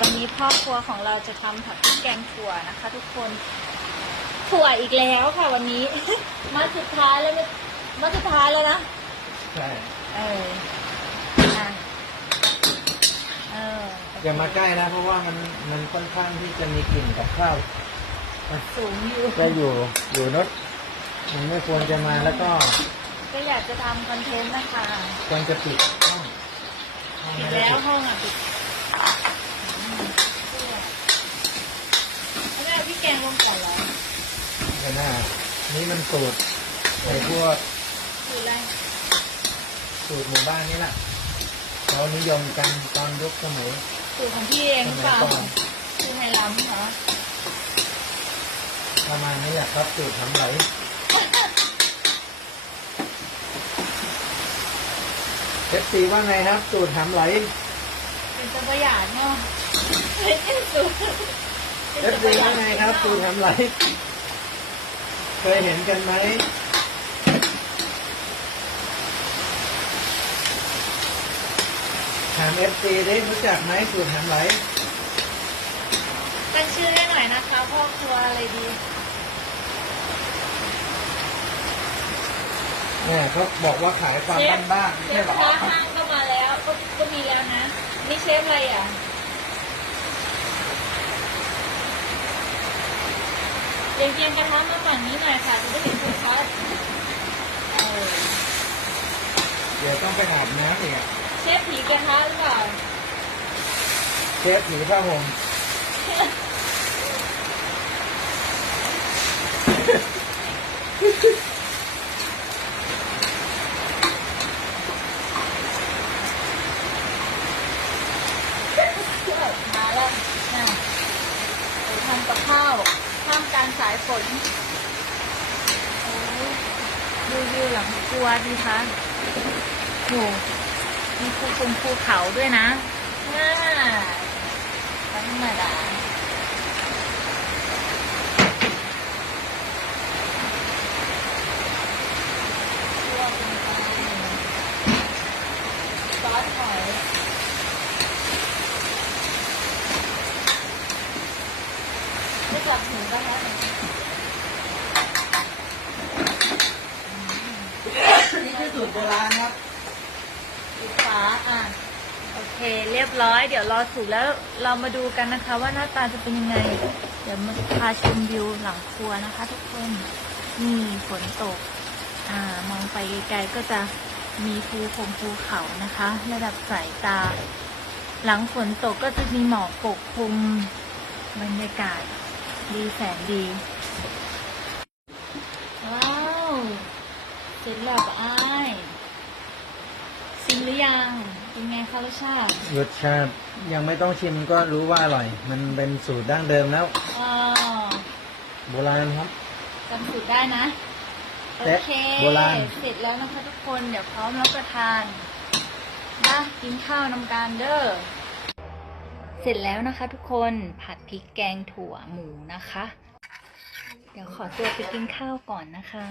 วันนี้พ่อครัวของเราจะทำผัดพริกแกงถั่วนะคะ ทุกคนถั่วอีกแล้วค่ะวันนี้ มาสุดท้ายแล้วเนี่ยมาสุดท้ายแล้วนะใช่เอออะเอออย่ามาใกล้นะ เพราะว่ามันมันค่อนข้างที่จะมีกลิ่นกับข้าวสูงอยู่จะอยู่อยู่นดมันไม่ควรจะมาแล้วก็ ก็อยากจะทำคอนเทนต์นะคะควรจะปิดห้องห้องปิไม่ดได้แล้วปิดห้องอะปิด ไม่ได้พี่แกงลงก่อนเหรอแต่หน้านี่มันสูตรไอ้พวกคืออะไรสูตรหมู่บ้านนี่แหละเขานิยมกันตอนยุคสมัยสูตรของพี่เองหรือเปล่าสมัยก่อนคือไฮลัมเหรอประมาณนี้แหละครับสูตรทำไหลเอฟซีว่าไงครับ สูตรทำไหลเป็นตัวประหยัดเนาะ เป็นสูตรเอฟซีว่าไงครับสูตรทำไหลเคยเห็นกันไหมถามเอฟซีได้รู้จักไหมสูตรทำไหลตั้งชื่อให้หน่อยนะคะพ่อครัวอะไรดีเนี่ยเขาบอกว่าขายความบ้านๆเชไม่ใช่ฟเหรอ ค้าห้างก็มาแล้วก็ก็มีแล้วนะนี่เชฟอะไรอะ เรียงเรียงกระทะมาฝั่งนี้หน่อยค่ะจะได้เห็นชัดๆเออเดี๋ยวต้องไปอาบน้ำอีกอะเชฟผีกระทะหรือเปล่าเชฟผีผ้าห่มมาแล้วนะไปทำกับข้าว ท่ามกลางสายฝนโอ้ยดูวิวหลังครัวดีคะโหมีภูคงภูเขาด้วยนะน่าธรรมดาลวกลงไปซอสหอย ไม่ กลับหูก็แล้วนี่คือสูตรโบราณครับปิดฝาอะ โอเค เรียบร้อย เดี๋ยวรอสุกแล้วเรามาดูกันนะคะ ว่าหน้าตาจะเป็นยังไง เดี๋ยวมาพาชมวิวหลังครัวนะคะ ทุกคนนี่ฝนตก อ่ามองไปไกลๆก็จะมีภูคงภูเขานะคะ ระดับสายตา หลังฝนตกก็จะมีหมอกปกคลุมบรรยากาศ ดีแสนดี ว้าว เสร็จแล้วกับอ้ายชิมหรือยัง เป็นไงคะรสชาติรสชาติยังไม่ต้องชิมก็รู้ว่าอร่อย มันเป็นสูตรดั้งเดิมแล้ว อ๋อโบราณครับ จำสูตรได้นะ โอและเค โบราณ เสร็จแล้วนะคะทุกคน เดี๋ยวพร้อมรับประทานนะกินข้าวนำการเด้อ เสร็จแล้วนะคะทุกคนผัดพริกแกงถั่วหมูนะคะ เดี๋ยวขอตัวไปกินข้าวก่อนนะคะ